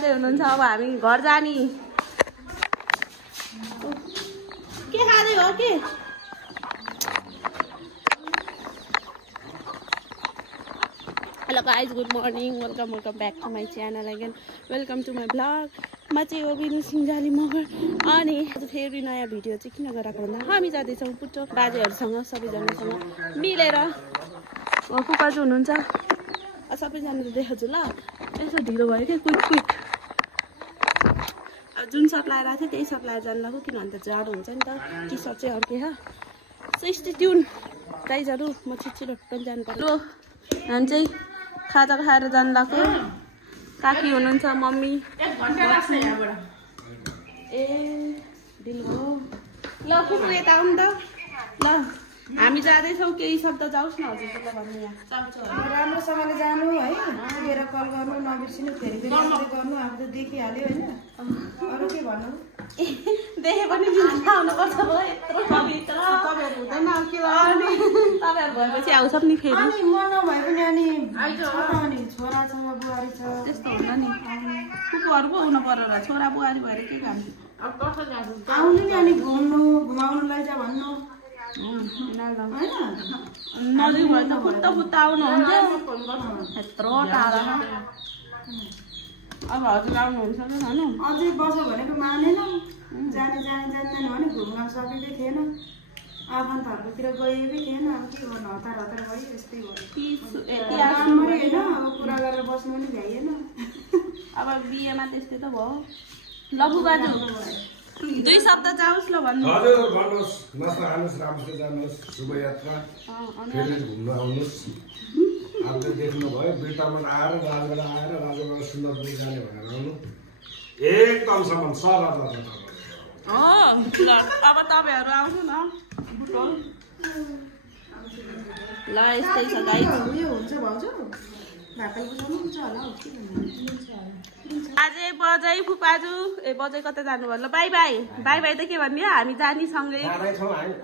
खाँदै हुनुहुन्छ। अब हामी घर जाने। के खाँदै हो के? Hello guys, good morning, welcome back to my channel again, welcome to my blog. म चाहिँ हो बिनु सिंजाली मगर। अनि फेरि नयाँ भिडियो चाहिँ किन गराएको भन्दा हामी जाँदैछौँ पुट्टो बाजेहरूसँग सबैजनासँग मिलेर। फुपाजु हुनुहुन्छ, सबैजनाले देखाउँछु ल। यसो ढिलो भयो क्या, क्विक अब जुन सप्लायर आएको थियो त्यही सप्लायर जानु लाग्यो, किनभने त जाडो हुन्छ नि त। टी सर्ट चाहिँ अर्कै सो स्टे ट्युन गाइजहरू। म छिटो पनि जानु पर्यो। हामी चाहिँ खाजा खाएर जानु लाग्यो। काकी हुनुहुन्छ, मम्मी ए ढिलो हो। ल फुपू यता आउनु त। ल हामी जाँदैछौँ, केही शब्द जाओस् न हजुरले भन्नु। यहाँ राम्रोसँगले जानु है, पुगेर कल गर्नु नबिर्सिनु, फेरि गर्नु। अब त देखिहाल्यो होइन, अरू के भन्नु। देखे पनि आउनुपर्छ हो, यत्रो पवित्र तपाईँहरू हुँदैन। तपाईँहरू भएपछि आउँछ नि फेरि। अनि म नभए पनि अनि छोरा छ बुहारी छ, त्यस्तो हुन्छ नि। कुकुरहरू पो हुनु पर्यो र छोरा बुहारी भएर के काम। आउनु नि, अनि घुमाउनु लैजा भन्नु नजिक भयो त फुत्ता आउनुहुन्छ, यत्रो टाढा। अब हजुर आउनुहुन्छ कि खानु? अझै बस्यो भनेको मानेन, जान्दैन भने घुम्न सकेकै थिएन। आफन्तहरूकोतिर गएकै थिएन। अब के गर्नु, हतार भयो, यस्तै भयो होइन। अब कुरा गरेर बस्नु पनि भ्याइएन। अब बिहेमा त्यस्तै त भयो। ल फुबाजु दुई शब्द जाओस् ल भन्नु। हजुर भन्नुहोस्, नस्ता खानुहोस्, राम्रोसँग जानुहोस्, शुभयात्रा। फेरि घुम्न आउनुहोस्। अब त देख्नुभयो, बिटामा आएर राजबाट आएर राजाबाट सुन्दरपुर जाने भनेर आउनु। एकदमसम्म सरल। अब तपाईँहरू आउनु न। ल यस्तै छ गाई। उयो हुन्छ भाउजू, भाकल बुझाउनु हुन्छ होला हो कि आजै बजै फुपाजु बजै कता जानुभयो? ल बाई बाई त के भन्ने, हामी जाने सँगै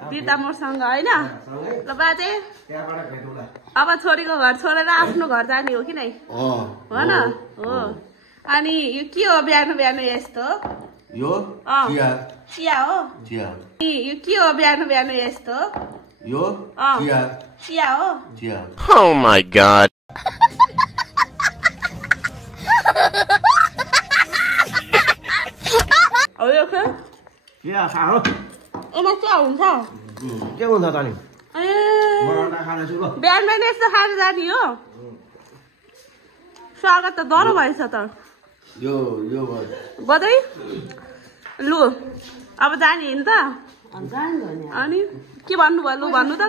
बिर्ता मोडसँग होइन। ल बाजे अब छोरीको घर छोडेर आफ्नो घर जाने हो कि नै, हो न? हो। अनि यो के हो बिहान यस्तो? यो चिया हो। यो के हो बिहान यस्तो? यो चिया हो। Oh my god. हो यो के? चिया खाऊ। एमा चिया हुन्छ? के हुन्छ त नि? ए खानेछु ल। बिहान यस्तो खाएर जाने हो? स्वागत त डह्रो भएछ त। यो बजै लु अब जाने नि त। अनि के भन्नुभयो? लु भन्नु त।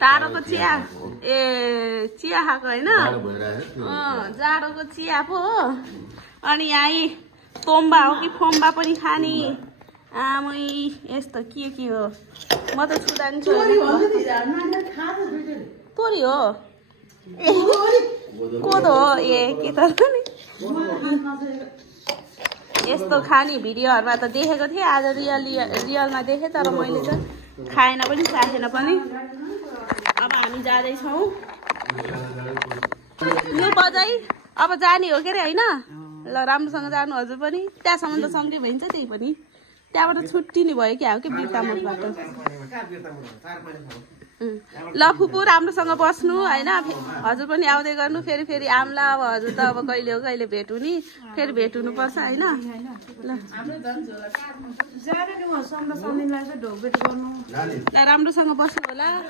टाढोको चिया। ए चिया खाएको होइन, जाडोको चिया पो हो। अनि यहाँ तोम्बा हो कि फोम्बा पनि खाने। आमै यस्तो के हो? म त छुँदा नि तोरी हो, कोदो हो। ए के त नि यस्तो खाने भिडियोहरूमा त देखेको थिएँ, आज रियलमा देखेँ, तर मैले त खाएन पनि चाखेन पनि। अब हामी जाँदैछौँ। लु बजै अब जाने हो के अरे होइन? ल राम्रोसँग जानु हजुर पनि। त्यहाँसम्म त सँगै भइन्छ, त्यही पनि त्यहाँबाट छुट्टिने भयो कि के बिर्ता मोडबाट। ल फुपू राम्रोसँग बस्नु होइन, हजुर पनि आउँदै गर्नु। फेरि आम्ला। अब हजुर त अब कहिले हो कहिले भेट हुने, फेरि भेट हुनुपर्छ होइन। ल राम्रोसँग बस्नु होला।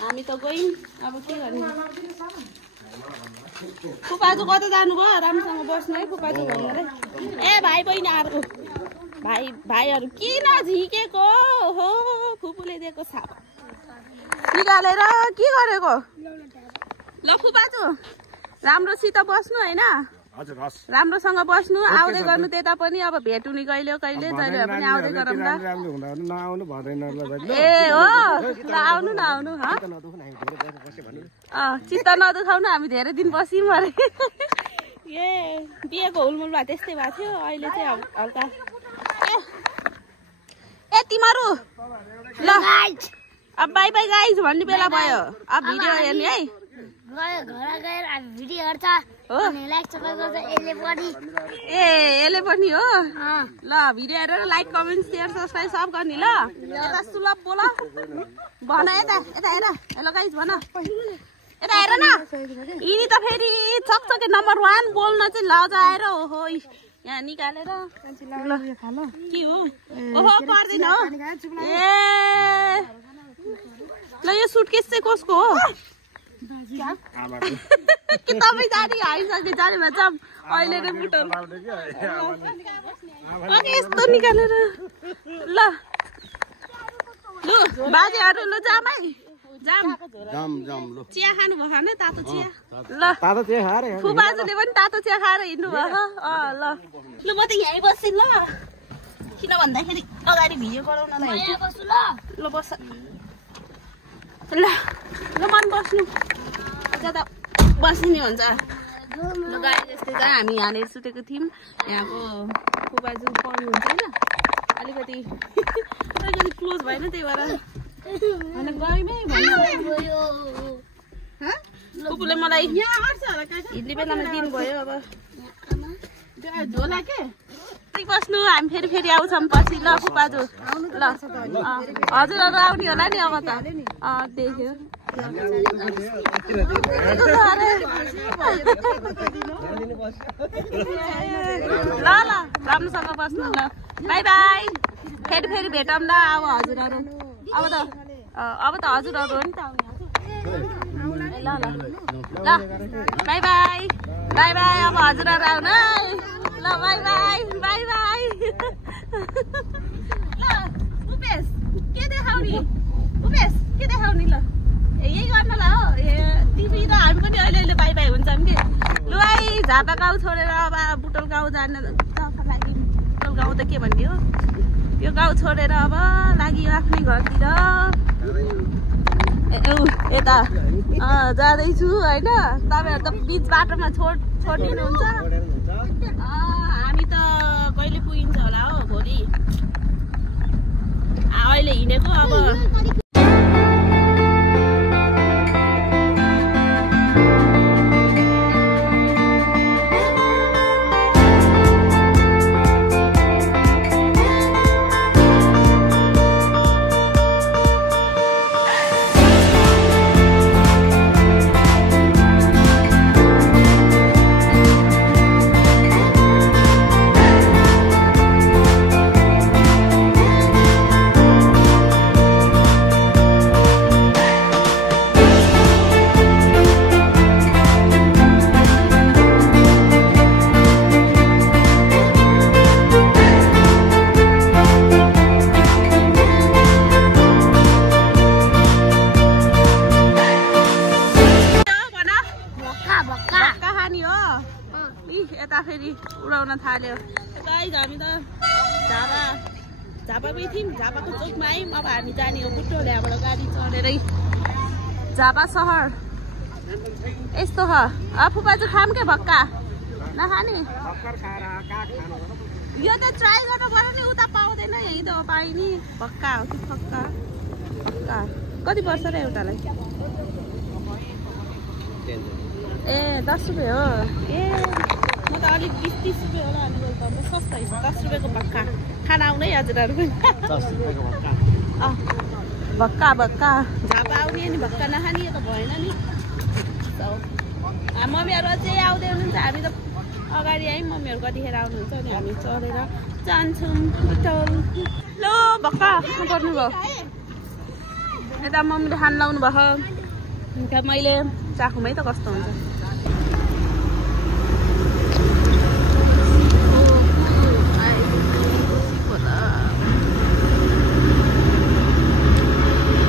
हामी त गयौँ, अब के गर्ने। फुपाजु कता जानुभयो? राम्रोसँग बस्नु है फुपाजु भनेर। ए भाइ बहिनी अर्को भाइहरू किन झिकेको हो? फुपूले दिएको साप निकालेर के गरेको? ल फुपाजु राम्रोसित बस्नु होइन, राम्रोसँग बस्नु, आउँदै गर्नु त्यता पनि। अब भेट हुने कहिले जहिले भए पनि आउँदै गरौँ ल। ए हो, ल आउनु न आउनु। चित्त नदुखाउनु, हामी धेरै दिन बस्यौँ अरे। ए बिहेको हुलमुल भए त्यस्तै भएको थियो, अहिले चाहिँ हल्का। ए तिमीहरू ल अब बाई गाइज भन्ने बेला भयो। अब भिडियो हेर्ने है। गएर हामी भिडियो हेर्छ अनि लाइक सब्स्क्राइब गर्छ यसले पनि ए यसले पनि हो ल भिडियो हेरेर लाइक कमेन्ट सेयर सब्स्क्राइब सब गर्ने ल यता सुलभ बोल भन यता यता हेर हेलो गाइज भन यता हेर न यिनी त फेरि छकछके नम्बर 1 बोल्न चाहिँ लजाएर ओहो यहाँ निकालेर के हो ओहो पर्दैन हो ए ल यो सुटकेस चाहिँ कसको हो कि तपाईँ जाने आइसके जाने भए चाहिँ अहिले नै बुटल अनि यस्तो निकालेर ल लु बाजेहरू ल जाम है जाम ल चिया खानु भयो भने तातो चिया ल तातो चिया खाएर फुबाजुले पनि तातो चिया खाएर हिँड्नु भयो ल ल म त यहीँ बस्छु ल किन भन्दाखेरि अगाडि भिडियो गराउनलाई ल बस ल ल मन बस्नु ज्यादा बस्ने हुन्छ ल गाडी जस्तै चाहिँ हामी यहाँनिर सुतेको थियौँ यहाँको फुबाजु पढ्नुहुन्छ होइन अलिकति क्लोज भएन त्यही भएर गयौँ फुपूले मलाई हिँड्ने बेलामा दिनुभयो अब झोला के बस्नु हामी फेरि आउँछौँ पछि ल फुपाजु ल हजुरहरू आउने होला नि अब त देख्यो ल ल राम्रोसँग बस्नु ल बाई बाई फेरि भेटौँ ल अब हजुरहरू अब त हजुरहरू हो नि त ल ल ल बाई बाई बाई बाई अब हजुरहरू आउनु है ल बाई बाई बाई बाई ल उपेश के देखाउने उपेश के देखाउने ल यही गर्न ल हो तिमी र हामी पनि अहिले बाई बाई हुन्छौँ कि लु भाइ झापा गाउँ छोडेर अब बुटोल गाउँ जान लागि बुटोल गाउँ त के भन्ने हो यो गाउँ छोडेर अब लागि आफ्नै घरतिर यता जाँदैछु होइन तपाईँहरू त बिच बाटोमा छोडिदिनुहुन्छ हामी त कहिले पुगिन्छ होला हो भोलि अहिले हिँडेको अब उडाउन थाल्यो गाइस हामी त झापामै थियौँ झापाको चोकमा आयौँ अब हामी जाने हो बुटोल यहाँबाट गाडी चढेरै झापा सहर यस्तो छ फुपाजु खाम के भक्का नखाने यो त ट्राई गर्नु पर्यो नि उता पाउँदैन यहीँ त पाइ नि भक्का हो कि फक्का भक्का कति पर्छ र एउटालाई ए 10 रुपियाँ हो ए म त अलिक 20-30 रुपियाँ होला अनि त म सस्तो है 10 रुपियाँको भक्का खाना आउने हजुरहरू पनि 10 रुपियाँको भक्का भक्का भक्का झापा आउने अनि भक्का नखाने त भएन नि मम्मीहरू अझै आउँदै हुनुहुन्छ हामी त अगाडि आयौँ मम्मीहरू कतिखेर आउनुहुन्छ अनि हामी चढेर जान्छौँ बुटोल ल भक्का पर्नुभयो यता मम्मीले खान लाउनु भयो अन्त मैले चाखुमै त कस्तो हुन्छ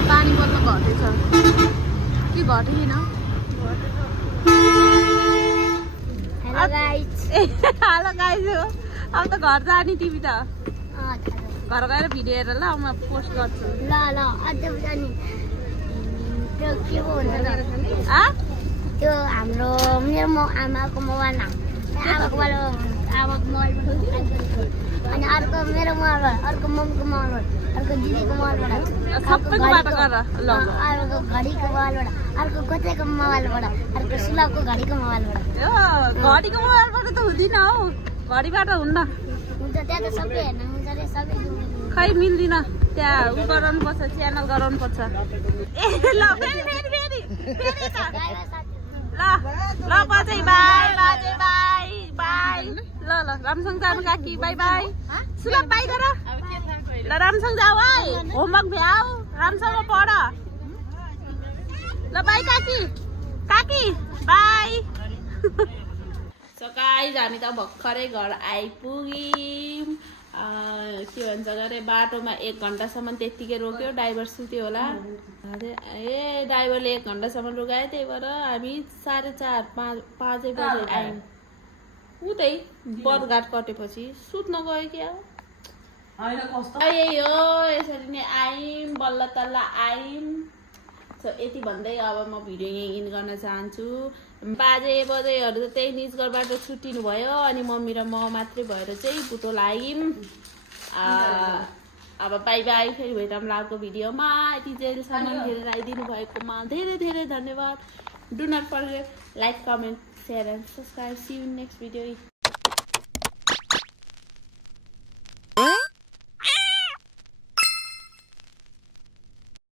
पानी बोल्न घटेछ कि घटेन हेलो गाइज हो अब त घर जाने तिमी त घर गएर भिडियो हेरेर ल म पोस्ट गर्छु ल अझै जाने त्यो के पो भन्छ त्यो हाम्रो मेरो आमाको मोबाइल आमाको मोबाइल अनि अर्को मेरो मोबाइलबाट, अर्को मम्मीको मोबाइलबाट, अर्को दिदीको मोबाइलबाट, सबैकोबाट गर ल अर्को घडीको मोबाइलबाट, अर्को कसैको मोबाइलबाट, अर्को सुलभको घडीको मोबाइलबाट। यो घडीको मोबाइलबाट त हुँदैन हौ, घडीबाट हुन्न। हुन्छ त्यहाँ त सबै हेर्न हुन्छ रे, सबै खै मिल्दिन, त्यहाँ उ गराउनुपर्छ, च्यानल गराउनुपर्छ। ए ल फेरि फेरि फेरि फेरि त ल ल बाजे बाई, बाजे बाई बाई। ल ल राम्रोसँग जानु काकी, बाई बाई। सुलभ बाई गर ल, राम्रोसँग जाऊ है, होमवर्क भ्याऊ, राम्रोसँग पढ ल। बाई काकी, काकी बाई। गाइज हामी त भर्खरै घर आइपुग्यौँ। के भन्छ अरे बाटोमा 1 घन्टासम्म त्यत्तिकै रोक्यो, ड्राइभर सुत्यो होला। ए ड्राइभरले 1 घन्टासम्म रोकायो, त्यही भएर हामी 4:30 5 बजे आयौँ। उतै बरघाट कटेपछि सुत्न गयो क्या। यही हो, यसरी नै आयौँ, बल्ल तल्ल आयौँ। यति भन्दै अब म भिडियो यहीँ इन गर्न चाहन्छु। बाजेहरू त त्यही निजगढबाट छुट्टिनु भयो, अनि मम्मी र म मात्रै भएर चाहिँ बुटो लाग्यौँ। अब बाई बाई, फेरि भेटौँला अर्को भिडियोमा। यति जेलसम्म हेरेर आइदिनु भएकोमा धेरै धेरै धन्यवाद। Do not forget like, comment, share and subscribe. See you in next video.